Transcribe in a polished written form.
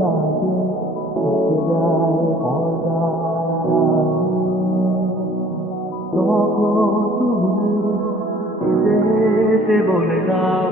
বাতাসে থেকে যায় পর্দার আড়ালে। তখন তুমি এসে এসে বলে দাও